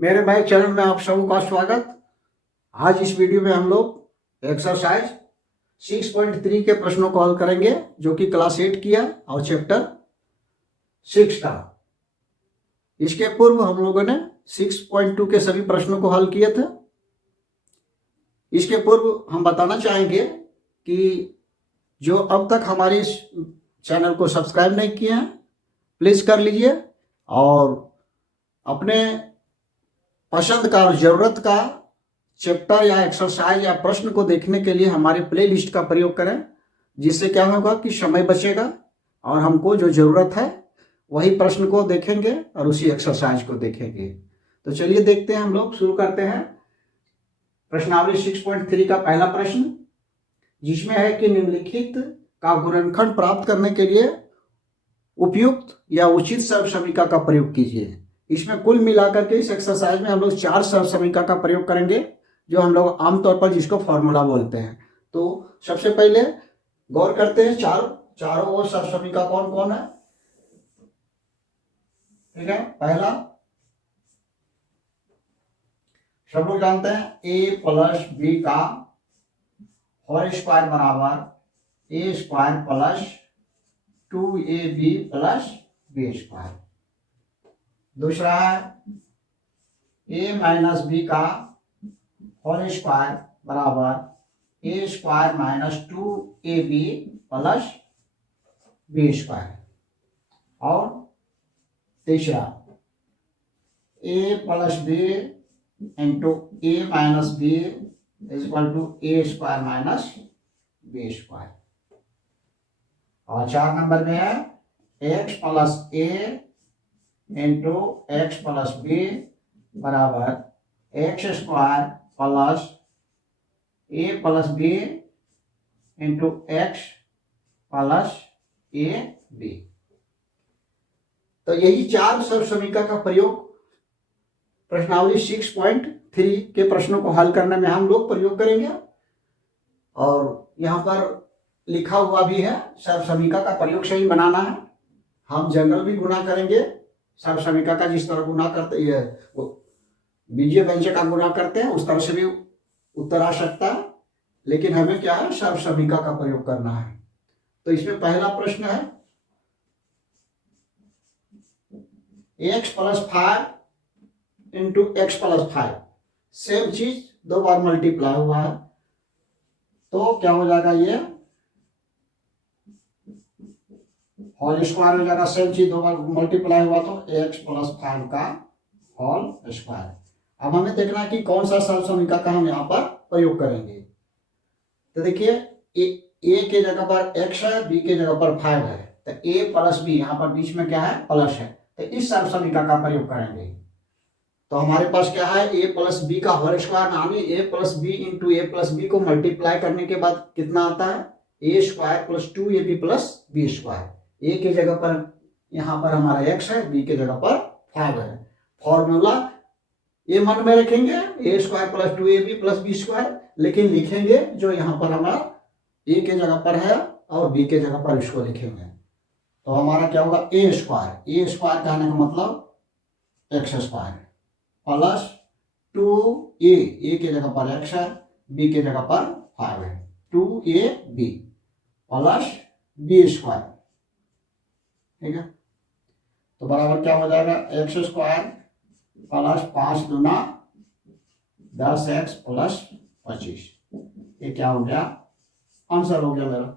मेरे भाई चैनल में आप सबका स्वागत। आज इस वीडियो में हम लोग एक्सरसाइज 6.3 के प्रश्नों को हल करेंगे, जो कि क्लास 8 की है और चैप्टर 6 का। इसके पूर्व हम लोगों ने 6.2 के सभी प्रश्नों को हल किए थे। इसके पूर्व हम बताना चाहेंगे कि जो अब तक हमारे इस चैनल को सब्सक्राइब नहीं किए हैं, प्लीज़ कर लीजिए और अपने पसंद का और ज़रूरत का चैप्टर या एक्सरसाइज या प्रश्न को देखने के लिए हमारे प्ले लिस्ट का प्रयोग करें, जिससे क्या होगा कि समय बचेगा और हमको जो ज़रूरत है वही प्रश्न को देखेंगे और उसी एक्सरसाइज को देखेंगे। तो चलिए देखते हैं, हम लोग शुरू करते हैं। प्रश्नावली 6.3 का पहला प्रश्न, जिसमें है कि निम्नलिखित का गुणनखंड प्राप्त करने के लिए उपयुक्त या उचित सर्वसमीका का प्रयोग कीजिए। इसमें कुल मिलाकर के इस एक्सरसाइज में हम लोग 4 सर्वसमीका का प्रयोग करेंगे, जो हम लोग आमतौर पर जिसको फॉर्मूला बोलते हैं। तो सबसे पहले गौर करते हैं चारों ओर सर्वसमीका कौन कौन है। ठीक है, पहला सब लोग जानते हैं ए प्लस बी का होल स्क्वायर बराबर A square plus 2ab plus B square. दूसरा है ए माइनस बी का होल स्क्वायर बराबर A square minus 2ab plus B square. और तीसरा A plus B into A minus B is equal to A square minus B square. और 4 number में है X plus A into x plus B बराबर X square plus A plus B into x plus a b. तो यही 4 सर्वसमीका का प्रयोग प्रश्नावली 6.3 के प्रश्नों को हल करने में हम लोग प्रयोग करेंगे। और यहाँ पर लिखा हुआ भी है, सर्वसमीका का प्रयोग से ही बनाना है। हम जनरल भी गुना करेंगे सर्वसमीका का, जिस तरह गुना करते हैं बीजीय व्यंजक का गुना करते हैं उस तरह से भी उत्तर आ सकता है, लेकिन हमें क्या है, सर्वसमीका का प्रयोग करना है। तो इसमें पहला प्रश्न है X plus 5 into x plus 5, same चीज 2 बार मल्टीप्लाई हुआ है, तो क्या हो जाएगा, ये होल स्क्वायर हो जाएगा। सेम चीज 2 बार मल्टीप्लाई हुआ तो एक्स प्लस 5 का होल स्क्वायर। अब हमें देखना है कि कौन सा सर्वसमीका का हम यहाँ पर प्रयोग करेंगे। तो देखिए ए के जगह पर x है, बी के जगह पर 5 है, तो a प्लस बी यहाँ पर बीच में क्या है, प्लस है, तो इस सर्वसमीका का प्रयोग करेंगे। तो हमारे पास क्या है, a प्लस बी का होल स्क्वायर, यानी a plus B into A plus B को मल्टीप्लाई करने के बाद कितना आता है, A square plus 2ab plus B square. A के जगह पर यहाँ पर हमारा x है, बी के जगह पर 5 है। फॉर्मूला ये मन में रखेंगे A square plus 2ab plus B square, लेकिन लिखेंगे जो यहाँ पर हमारा ए के जगह पर है और बी के जगह पर इसको लिखेंगे। तो हमारा क्या होगा, ए स्क्वायर कहने का मतलब एक्स स्क्वायर प्लस 2a के जगह पर x है, बी के जगह पर 5 है, 2ab प्लस बी स्क्वायर। ठीक है, तो बराबर क्या हो जाएगा, एक्स स्क्वायर प्लस 5 दूना 10x प्लस 25। ये क्या हो गया, आंसर हो गया मेरा।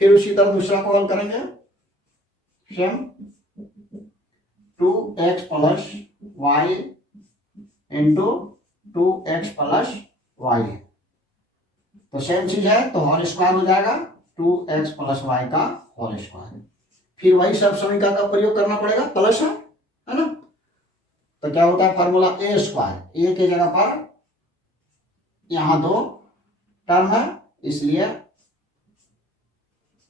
फिर उसी तरह दूसरा को हल करेंगे, same 2x plus y into 2x plus y, तो सेम चीज है, तो होल स्क्वायर हो जाएगा 2x प्लस वाई का होल स्क्वायर। फिर वही सर्वसमीका का प्रयोग करना पड़ेगा, प्लस है ना, तो क्या होता है फॉर्मूला ए स्क्वायर, ए के जगह पर यहां 2 टर्म है इसलिए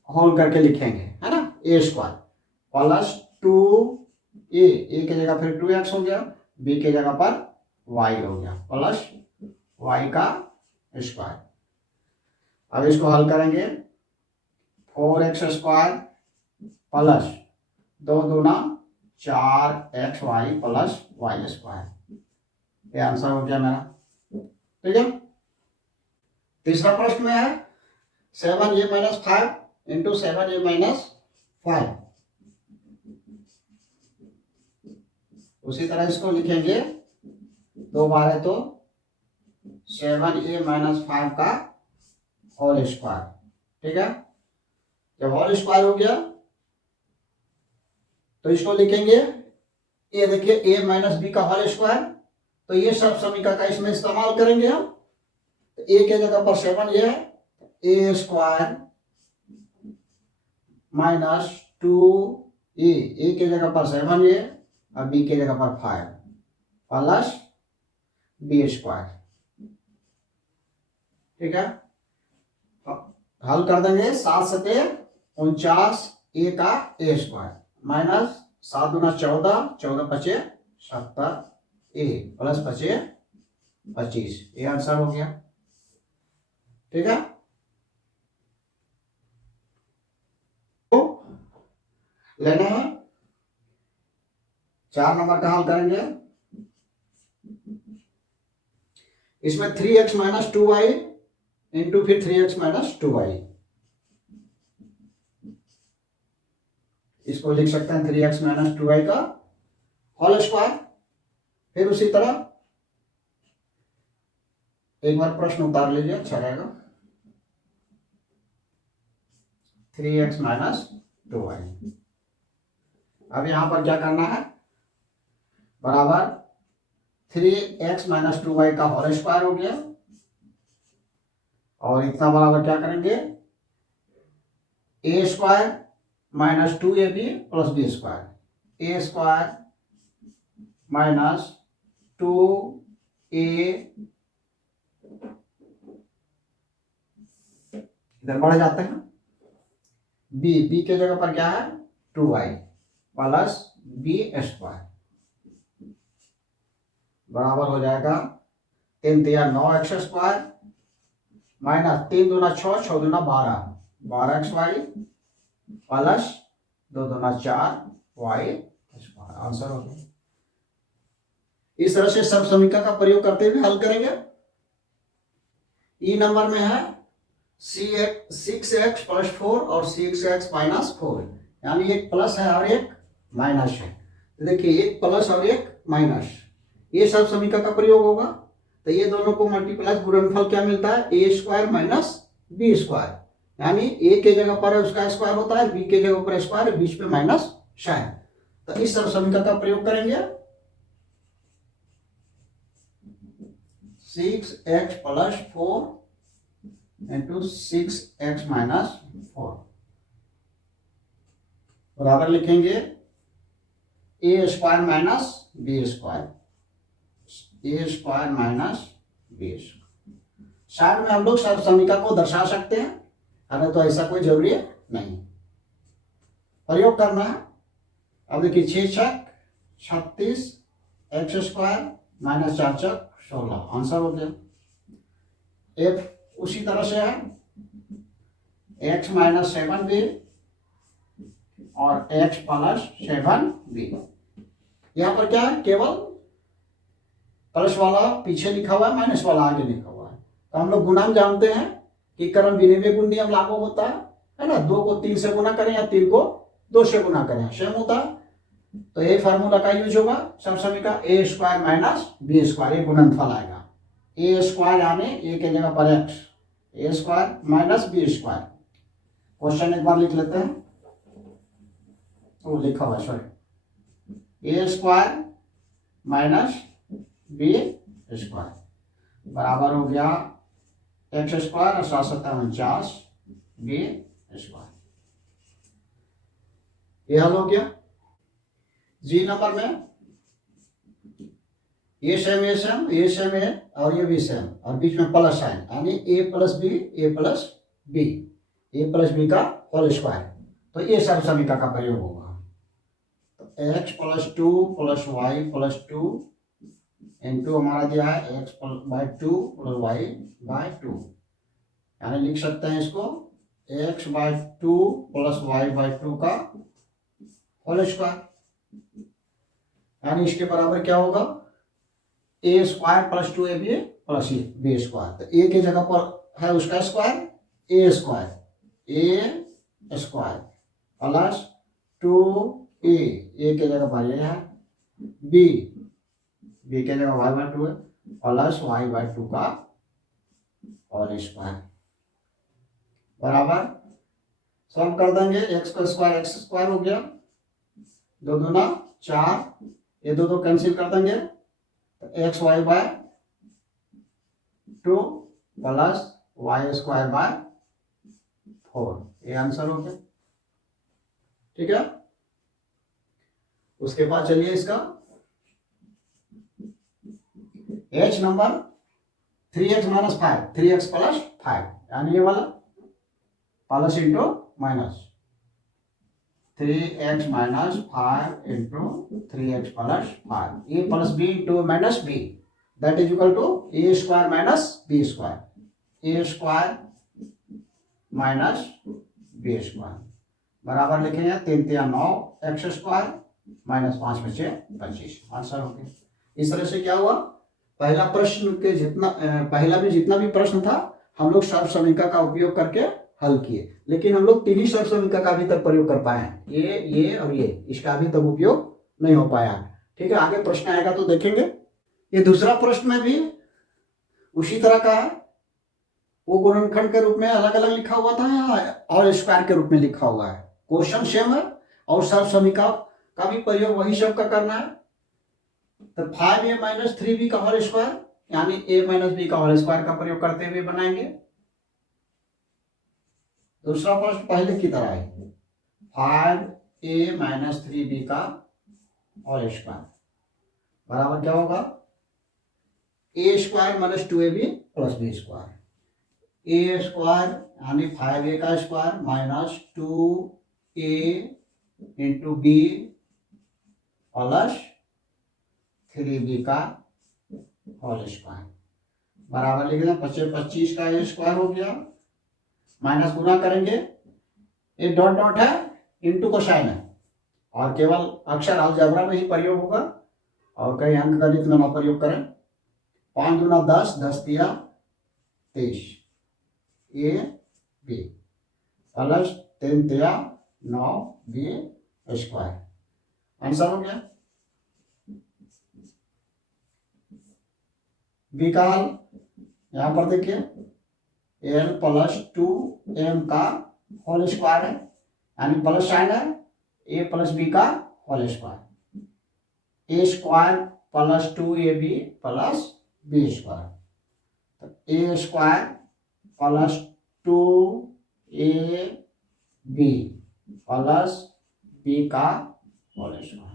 होल करके लिखेंगे, है ना, ए स्क्वायर प्लस 2a के जगह फिर 2x हो गया, बी के जगह पर y हो गया प्लस y का स्क्वायर। अब इसको हल करेंगे, 4x स्क्वायर प्लस 2 दूना 4xy प्लस वाई स्क्वायर। ये आंसर हो गया मेरा। ठीक है। तीसरा प्रश्न में है 7a-5 इंटू 7a-5। उसी तरह इसको लिखेंगे, दो बार है तो 7a-5 का होल स्क्वायर। ठीक है। जब होल स्क्वायर हो गया तो इसको लिखेंगे, ये देखिए a माइनस बी का होल स्क्वायर, तो ये सब समीकरण का इसमें इस्तेमाल करेंगे हम। तो a के जगह पर 7 ये है, a square minus 2a, a के जगह पर 7 ये और b के जगह पर 5 प्लस b स्क्वायर। ठीक है। हल कर देंगे, 7×7 49, a का a स्क्वायर माइनस 7 दूना 14, 14 पचे 70, a प्लस पचे 25। ये आंसर हो गया। ठीक है। तो लेना है 4 नंबर का हल करेंगे। इसमें 3x माइनस 2y इंटू फिर 3x माइनस 2y, इसको लिख सकते हैं 3x माइनस 2y का होल स्क्वायर। फिर उसी तरह एक बार प्रश्न उतार लीजिए, अच्छा रहेगा। 3x minus 2y। अब यहां पर क्या करना है, बराबर 3x माइनस 2y का होल स्क्वायर हो गया, और इतना बराबर क्या करेंगे, a square minus 2ab plus b square, a square minus 2a, इधर बढ़ जाते हैं, b के जगह पर क्या है 2y प्लस b स्क्वायर बराबर हो जाएगा 3 3 9x स्क्वायर माइनस 3 दूना 6, 6 दूना 12, 12xy प्लस 2 दूना 4y स्क्वायर। आंसर हो गया। इस तरह से सब समीकरण का प्रयोग करते हुए हल करेंगे। ई नंबर में है 6x प्लस 4 और 6x माइनस 4, यानी एक प्लस है और एक माइनस है। तो देखिए एक प्लस और एक माइनस, ये सब समीकरण का प्रयोग होगा। तो ये दोनों को मल्टीप्लाई, गुणनफल क्या मिलता है, a square minus b square, यानी a के जगह पर उसका स्क्वायर होता है, b के जगह पर स्क्वायर, बीच में माइनस साइन। तो इस सब समीकरण का प्रयोग करेंगे। 6x plus 4 into 6x minus 4 बराबर लिखेंगे a square minus b square, a square minus b square. Side में हम लोग सब समीकरण को दर्शा सकते हैं, अरे तो ऐसा कोई जरूरी नहीं, प्रयोग करना है। अब देखिए 6 छक 36, एक्स स्क्वायर माइनस 4 छक 16, आंसर हो गया। f उसी तरह से है, x माइनस 7b और x प्लस 7b। यहां पर क्या है, केवल प्लस वाला पीछे लिखा हुआ है, माइनस वाला आगे लिखा हुआ है। तो हम लोग गुणांक जानते हैं कि क्रम विनिमय गुण नियम लागू होता है ना, 2 को 3 से गुना करें या 3 को 2 से गुना करें, सेम होता है। तो ये फार्मूला का यूज होगा सब समीकरण, a square minus b square, ये गुणनफल आएगा। a स्क्वायर यानी a के जगह पर x, a square minus b square. Question एक बार लिख लेते हैं, वो लिखा हुआ sorry, a square minus b square बराबर हो गया एक्स स्क्वायर और 7 7 49 b स्क्वायर। ये हल हो गया। जी नंबर में ये सेम ये सेम, ये सेम है और ये भी सेम, और बीच में प्लस साइन, यानी a plus b, a plus b, a plus B का होल स्क्वायर। तो ये सब समीकरण का प्रयोग होगा। तो x plus 2 plus y plus 2 into हमारा दिया है x by 2 plus y by 2, यानी लिख सकते हैं इसको x by 2 plus y by 2 का होल स्क्वायर। यानी इसके बराबर क्या होगा, a square plus 2ab plus B square. तो ए की जगह पर है उसका स्क्वायर, ए स्क्वायर प्लस 2a की जगह पर ये है, बी की जगह y/2 है, प्लस y/2 का और स्क्वायर बराबर सॉल्व कर देंगे। एक्स स्क्वायर हो गया, 2 दूना 4, ये दो कैंसिल कर देंगे, तो xy/2 प्लस y²/4, ये आंसर हो गया। ठीक है, उसके बाद चलिए इसका h नंबर 3x - 5, 3x + 5, यानी ये वाला plus into minus 3x - 5 into 3x + 5, a plus B into minus b, that is equal to a² - b², a² - b² बराबर लिखेंगे 3 × 9 x² -5 × 5 25, आंसर हो गया। इस तरह से क्या हुआ, पहला प्रश्न के पहला में जितना भी प्रश्न था हम लोग सर्व समीकरण का उपयोग करके हल किए, लेकिन हम लोग 3 ही सर्व समीकरण का अभी तक प्रयोग कर पाए हैं, ये और ये, इसका अभी तक उपयोग नहीं हो पाया। ठीक है, आगे प्रश्न आएगा तो देखेंगे। ये दूसरा प्रश्न में भी उसी तरह का है, वो गुणनखंड के रूप में अलग अलग लिखा हुआ था या और स्क्वायर के रूप में लिखा हुआ है, क्वेश्चन सेम है और सर्व समीकरण का भी प्रयोग वही सब का करना है। तो 5a - 3b का होल स्क्वायर यानी a - b का होल स्क्वायर का प्रयोग करते हुए बनाएंगे। दूसरा प्रश्न पहले की तरह है, 5a - 3b का होल स्क्वायर बराबर क्या होगा, a² - 2ab plus b², a² यानी 5a का square minus 2a into b plus 3b का होल स्क्वायर बराबर लिख दें 25 का a स्क्वायर हो गया, माइनस गुना करेंगे, एक डॉट डॉट है, इंटू को साइन है, और केवल अक्षर अलजेब्रा में ही प्रयोग होगा और कई अंक गणित में ना प्रयोग करें। 5 दूना 10, 10 × 23 a b plus 3 × 9 b², answer हो गया। बी का हल यहां पर देखिए, l + 2m का होल स्क्वायर है, यानी प्लस साइन है, a + b का whole square, a² + 2ab plus b², तो a² + 2ab प्लस b का होल स्क्वायर।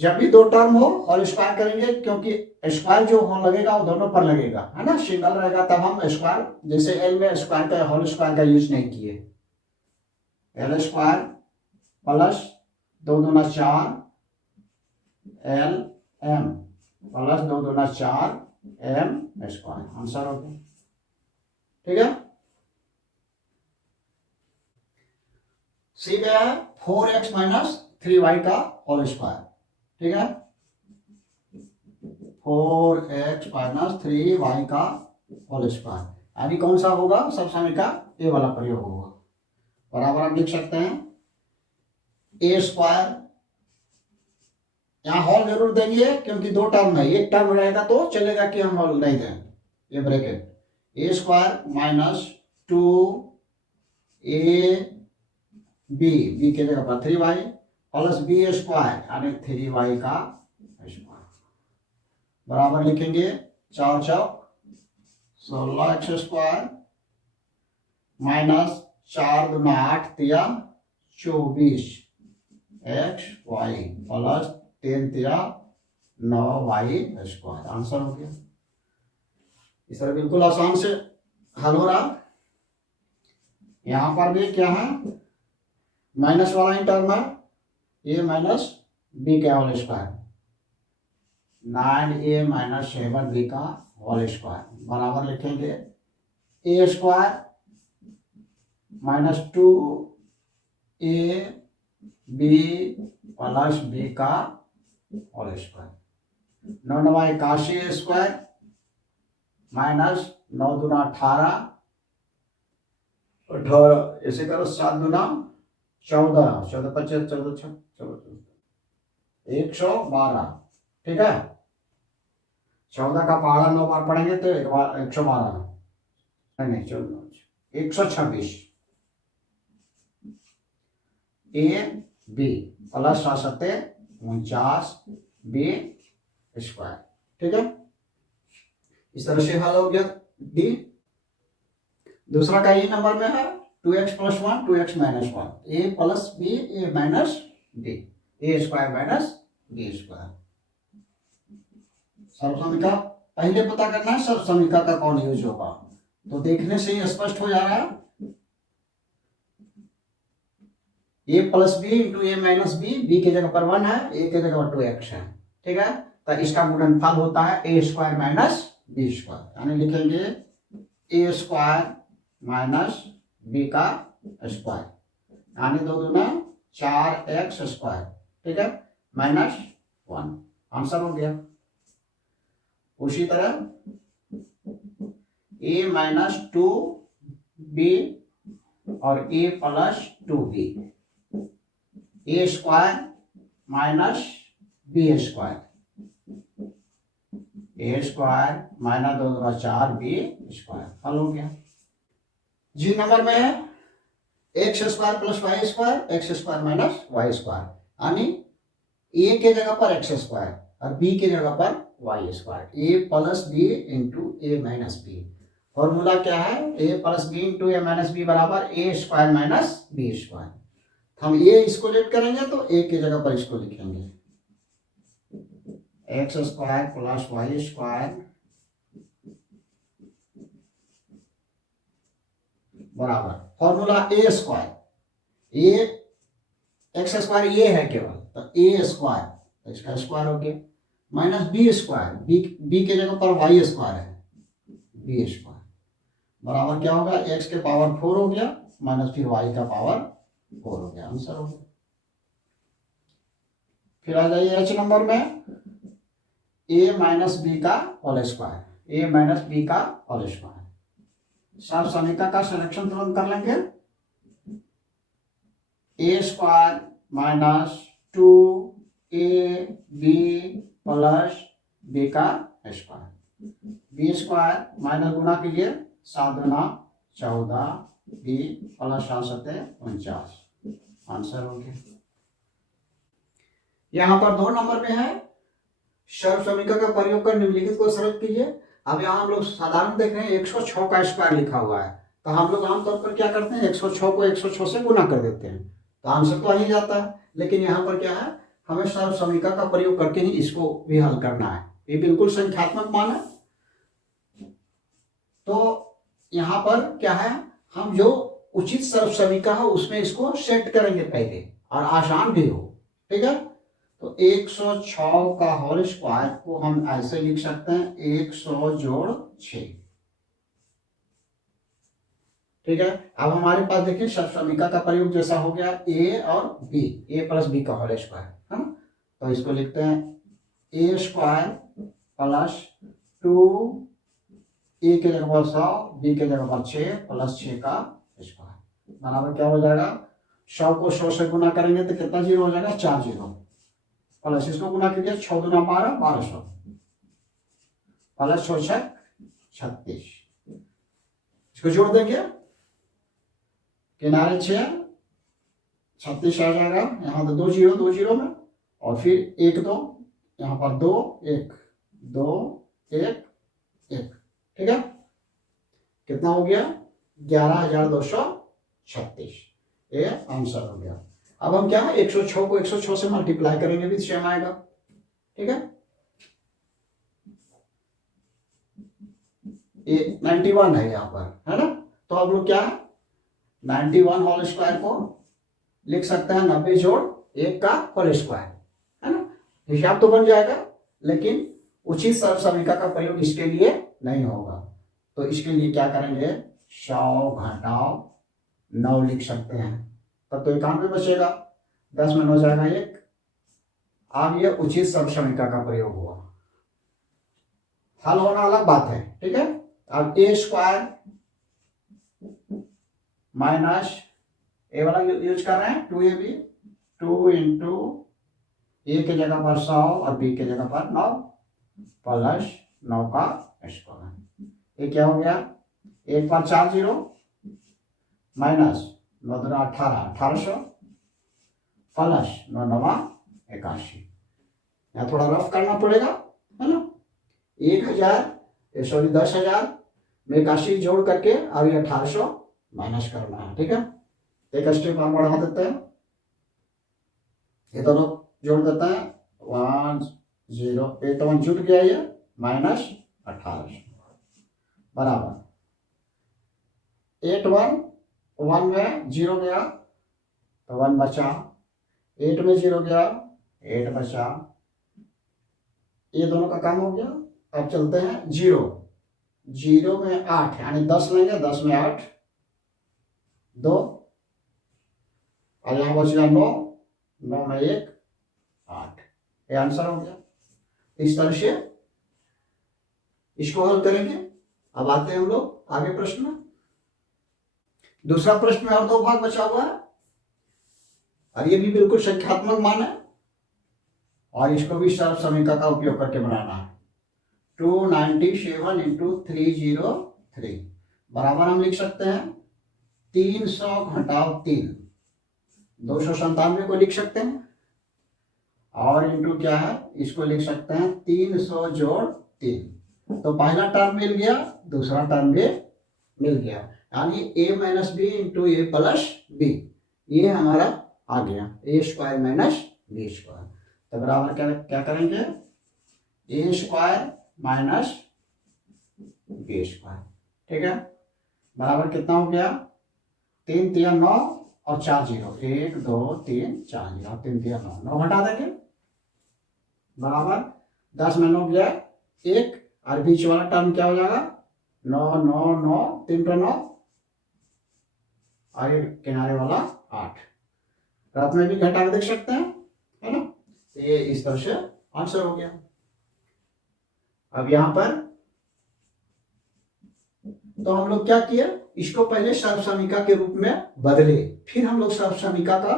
जब भी दो टर्म हो होल स्क्वायर करेंगे, क्योंकि स्क्वायर जो हो लगेगा वो दोनों पर लगेगा, है ना, सिंगल रहेगा तब हम स्क्वायर, जैसे एल में स्क्वायर का होल स्क्वायर का यूज नहीं किए, l² प्लस 2 दूना 4 lm प्लस 2 दूना 4 m², आंसर हो गया। ठीक है, सी गया है 4x - 3y का होल स्क्वायर। ठीक है, 4x - 3y का होल स्क्वायर, यानी कौन सा होगा, सब समय का ये वाला प्रयोग होगा, बराबर आप लिख सकते हैं a², यहाँ हॉल जरूर देंगे क्योंकि दो टर्म है, एक टर्म रहेगा तो चलेगा कि हम हॉल नहीं दें, ये ब्रैकेट, a² - 2ab b के जगह पर 3y प्लस b² यानी 3y का स्क्वायर बराबर लिखेंगे 4 चौक 16x² माइनस 4 दूना 8 तिया 24xy प्लस 3 तिया 9y², आंसर हो गया। इस तरह बिल्कुल आसान से हल हो रहा। यहां पर भी क्या है, माइनस वाला ही टर्म है, a - b का होल स्क्वायर, 9a - 7b का होल स्क्वायर बराबर लिखेंगे a² - 2ab प्लस बी का होल स्क्वायर। 9 9 81 स्क्वायर माइनस 9 दूना 18, 18 ऐसे करो 7 दूना 14, 14 25 14 14 112। ठीक है, 14 का पहाड़ा 9 बार पढ़ेंगे तो 112, नहीं 126 a b plus 49 b square. ठीक है, इस तरह से हल हो गया डी। दूसरा का ये नंबर में है 2x + 1 2x - 1 A plus B A minus D A square minus B square. सर्वसमीका पहले पता करना है सर्वसमीका का कौन यूज होगा, तो देखने से ही स्पष्ट हो जा रहा है। ए प्लस बी इंटू ए माइनस बी, बी की जगह पर 1 है, ए की जगह पर 2x है। ठीक है, तो इसका गुणनफल होता है A square minus B square, यानी लिखेंगे ए स्क्वायर माइनस बी का स्क्वायर, यानी 2 दूना 4x स्क्वायर। ठीक है, माइनस 1 आंसर हो गया। उसी तरह ए माइनस 2b और ए प्लस 2b, ए स्क्वायर माइनस बी स्क्वायर, ए स्क्वायर माइनस 2 दूना 4 बी स्क्वायर। हल हो गया। जी नंबर में है x square plus y square, x square minus y square, यानी ए के जगह पर एक्स स्क्वायर और बी के जगह पर वाई स्क्वायर, ए प्लस बी इंटू ए माइनस बी। फॉर्मूला क्या है, ए प्लस बी इंटू ए माइनस बी बराबर A square minus B square. हम ए इसको लेट करेंगे तो ए की जगह पर इसको लिखेंगे x square plus y square बराबर formula a square, a x square ये है केवल, तो ए स्क्वायर इसका स्क्वायर हो गया माइनस बी स्क्वायर, बी के जगह पर वाई स्क्वायर है, बी स्क्वायर बराबर क्या होगा, एक्स के पावर 4 हो गया माइनस फिर वाई का पावर 4 हो गया। आंसर हो गया। फिर आ जाइए एच नंबर में ए माइनस बी का whole square, A minus B का होल स्क्वायर। सर्वसमीका का सिलेक्शन तुरंत कर लेंगे, A square minus 2ab plus B का स्क्वायर, बी स्क्वायर माइनस गुना कीजिए 7 दूना 14 बी प्लस 7 49। आंसर हो गया। यहां पर 2 नंबर में है सर्वसमीका का प्रयोग कर निम्नलिखित को सरल कीजिए। अब यहाँ हम लोग साधारण देख रहे हैं 106 का स्क्वायर लिखा हुआ है, तो हम लोग आमतौर पर क्या करते हैं 106 को 106 से गुना कर देते हैं, तो आंसर तो आ ही जाता है। लेकिन यहाँ पर क्या है, हमें सर्वसमीका का प्रयोग करके ही इसको भी हल करना है, ये बिल्कुल संख्यात्मक मान है। तो यहाँ पर क्या है, हम जो उचित सर्वसमीका है उसमें इसको सेट करेंगे पहले और आसान भी हो। ठीक है, तो 106 का होल स्क्वायर को हम ऐसे लिख सकते हैं 100 जोड़ 6। ठीक है, अब हमारे पास देखिए सर्वसमीका का प्रयोग जैसा हो गया ए और बी, ए प्लस बी का होल स्क्वायर है ना, तो इसको लिखते हैं ए स्क्वायर प्लस 2 ए के जगह पर 100 बी के जगह पर 6 प्लस 6 का स्क्वायर बराबर क्या हो जाएगा, 100 को 100 से गुना करेंगे तो कितना जीरो हो जाएगा, 4 जीरो प्लस इसको गुना कीजिए 6 दूना 12 1200 प्लस 6 6 36, इसको जोड़ देंगे किनारे 6 36 आ जाएगा, यहाँ तो 2 जीरो में और फिर 1 2 यहाँ पर 2 1 2 1 1। ठीक है, कितना हो गया 11,236, ये आंसर हो गया। अब हम क्या है 106 को 106 से मल्टीप्लाई करेंगे भी सेम आएगा। ठीक है, ये 91 है यहाँ पर है ना, तो अब लोग क्या है 91 होल स्क्वायर को लिख सकते हैं 90 जोड़ 1 का होल स्क्वायर है ना, हिसाब तो बन जाएगा, लेकिन उचित सर्वसमीका का प्रयोग इसके लिए नहीं होगा। तो इसके लिए क्या करेंगे 100 घटाओ 9 लिख सकते हैं, तब तो 91 बचेगा, 10 में 9 जाएगा 1 अब ये उचित सर्वसमीका का प्रयोग हुआ, हल होना अलग बात है, ठीक है। अब ए स्क्वायर माइनस ए वाला यूज कर रहे हैं 2ab, 2 इंटू ए के जगह पर 100 और बी के जगह पर 9 प्लस 9 का स्क्वायर। ये क्या हो गया, एक पर 4 जीरो माइनस 9 दूना 18, 1800 प्लस 9 नवा 81। यहाँ थोड़ा रफ करना पड़ेगा, है ना। 1000 सॉरी 10,000 में 81 जोड़ करके अब ये 1800 माइनस करना है, ठीक है। एक स्टेप हम बढ़ा देते हैं, ये दोनों जोड़ देते हैं 1 0, ये तो 1 जुट गया, ये माइनस 1800 बराबर 8 1 1 में 0 गया तो 1 बचा, 8 में 0 गया 8 बचा, ये दोनों का काम हो गया। अब चलते हैं 0 0 में 8 यानी 10 लेंगे, 10 में 8 2 और यहाँ बच गया 9, 9 में 1 8। ये आंसर हो गया। इस तरह से इसको हल करेंगे। अब आते हैं हम लोग आगे प्रश्न में। दूसरा प्रश्न में और 2 भाग बचा हुआ है और ये भी बिल्कुल संख्यात्मक मान है और इसको भी सर्वसमीका का उपयोग करके बनाना है। 297 इंटू 303 बराबर हम लिख सकते हैं 300 घटाव 3, 297 को लिख सकते हैं और इंटू क्या है, इसको लिख सकते हैं 300 जोड़ 3। तो पहला टर्म मिल गया, दूसरा टर्म भी मिल गया, यानी a minus b into A plus b, ये हमारा आ गया a square minus B square. तो बराबर क्या करेंगे, a square minus B square, ठीक है। बराबर कितना हो गया, 3 3 9 और 4 0, 1 2 3 4 0, 3 3 9, 9 घटा देंगे बराबर 10 में 9 गया 1 और बीच वाला टर्म क्या हो जाएगा 9 9 9 3 पे 9 और किनारे वाला 8। रात में भी घटा के देख सकते हैं, है ना। तो ये इस तरह से आंसर हो गया। अब यहां पर तो हम लोग क्या किए, इसको पहले सर्वसमीका के रूप में बदले, फिर हम लोग सर्वसमीका का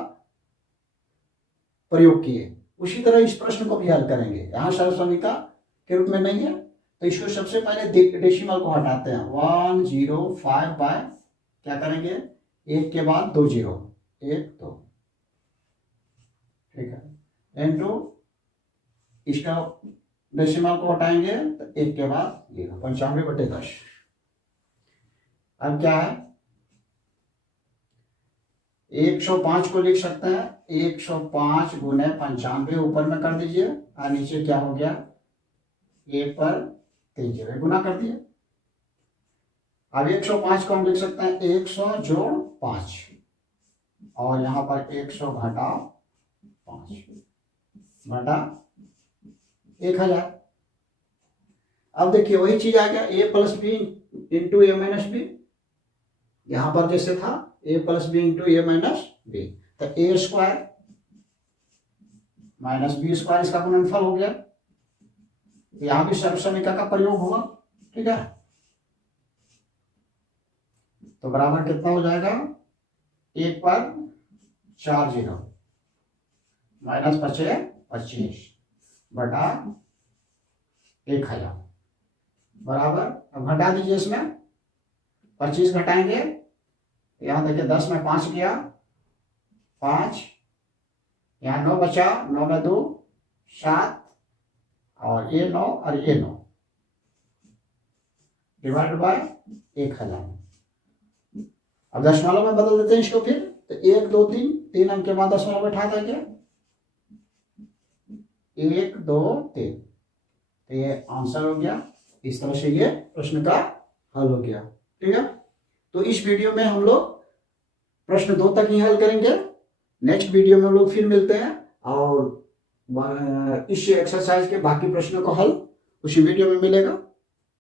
प्रयोग किए। उसी तरह इस प्रश्न को भी हल करेंगे। यहाँ सर्वसमीका के रूप में नहीं है तो इसको सबसे पहले डेसिमल को हटाते हैं, 105 बाय क्या करेंगे, 1 के बाद 2 0 1 2, ठीक है, इनटू इसका डेसिमल को हटाएंगे तो 1 के बाद 0, 95/10। अब क्या है, 105 को लिख सकते हैं 105 गुने 95 ऊपर में कर दीजिए और नीचे क्या हो गया 1 पर 3 0 गुना कर दिए। अब 105 को हम लिख सकते हैं 100 जोड़ 5 और यहाँ पर 100 घटाओ 5 बटा 1000। अब देखिए वही चीज आ गया, a plus B into A minus b, यहां पर जैसे था a plus B into A minus b, तो a square minus B square इसका गुणनफल हो गया। यहां भी सर्वसमीका का प्रयोग हुआ, ठीक है। तो बराबर कितना हो जाएगा, 1 पर 4 0 माइनस 25 बटा 1000 बराबर। अब घटा दीजिए, इसमें 25 घटाएंगे, यहाँ देखिए 10 में 5 गया 5, यहाँ 9 बचा, 9 में 2 7 और ये 9 और ये 9 डिवाइड बाय 1000। अब दशमलव में बदल देते हैं इसको, फिर तो 1 2 3 अंक के बाद दशमलव बैठा देंगे 1 2 3, तो ये आंसर हो गया। इस तरह से ये प्रश्न का हल हो गया, ठीक है। तो इस वीडियो में हम लोग प्रश्न 2 तक ही हल करेंगे। नेक्स्ट वीडियो में हम लोग फिर मिलते हैं और इस एक्सरसाइज के बाकी प्रश्नों का हल उसी वीडियो में मिलेगा।